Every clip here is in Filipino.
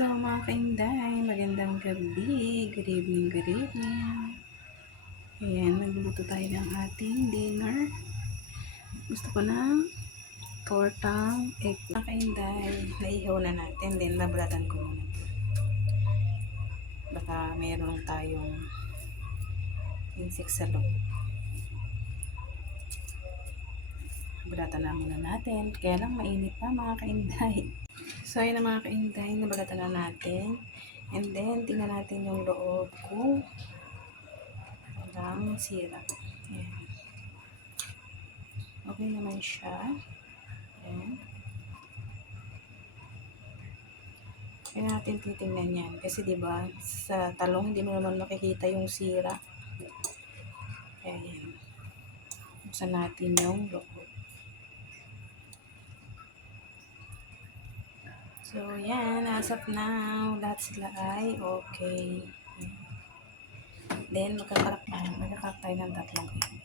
So mga kainday, magandang gabi, good evening, good evening. Ayan, nagluluto tayo ng ating dinner. Gusto ko ng tortang egg. Mga kainday, naihaw na natin, then nabalatan ko muna. Baka meron tayong insect sa loob. Nabalatan na muna natin, kaya lang mainit pa mga kainday. So ayun na mga kainday, nabalatan na natin. And then, tingnan natin yung loob kung walang sira. Ayan. Okay naman siya. Ayan. Kaya natin titingnan yan. Kasi diba, sa talong hindi mo naman makikita yung sira. Ayan. Buksan natin yung loob. So, yan. As of now, lahat sila ay okay. Then, magkakarak tayo ng tatlong egg.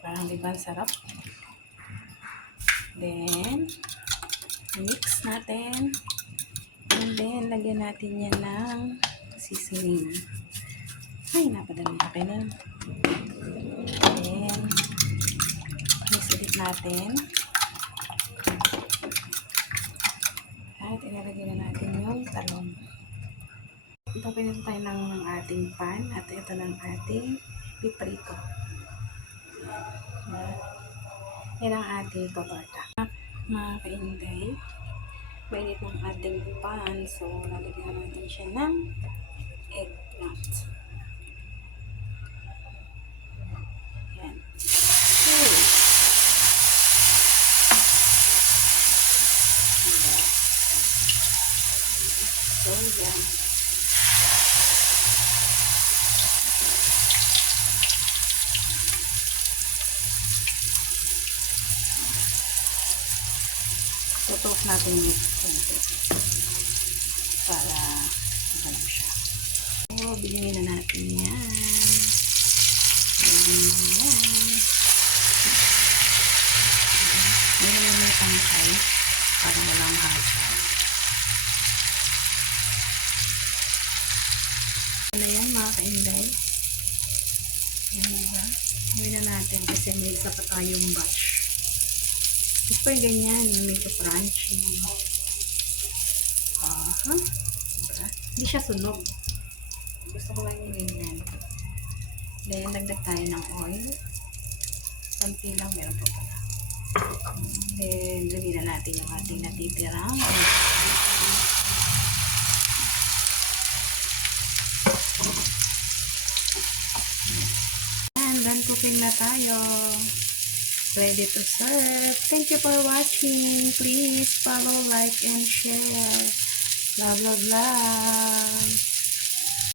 Parang diba ang sarap. Then, mix natin. And then, lagyan natin yan ng seasoning. Ay, napadami na kayo na. Then, mix ulit natin. At ilalagay na natin yung talong. Ipapin na tayo ng ating pan at ito ng ating piprito. Yan ang ating torta. Mga kainday, mainit ng ating pan. So, lalagyan natin siya ng eggplant. Yan. So, yan. Tutok natin yung konti para maganap siya. So, bilhin na natin yan. Bilhin yan. Ngayon may pangkay para walang hasa. Ano yan mga kainday? Yan diba? Ngayon na natin kasi may isa pa tayong batch. Gusto yung ganyan, medyo crunchy. Aha. Diba? Hindi siya sunog. Gusto ko lang yung ganyan. Then, dagdag tayo ng oil. Konti lang, meron pa pala. Then, lagyan na natin yung ating natitirang. And, done cooking na tayo. Ready to serve. Thank you for watching. Please follow, like, and share. Love, love, love.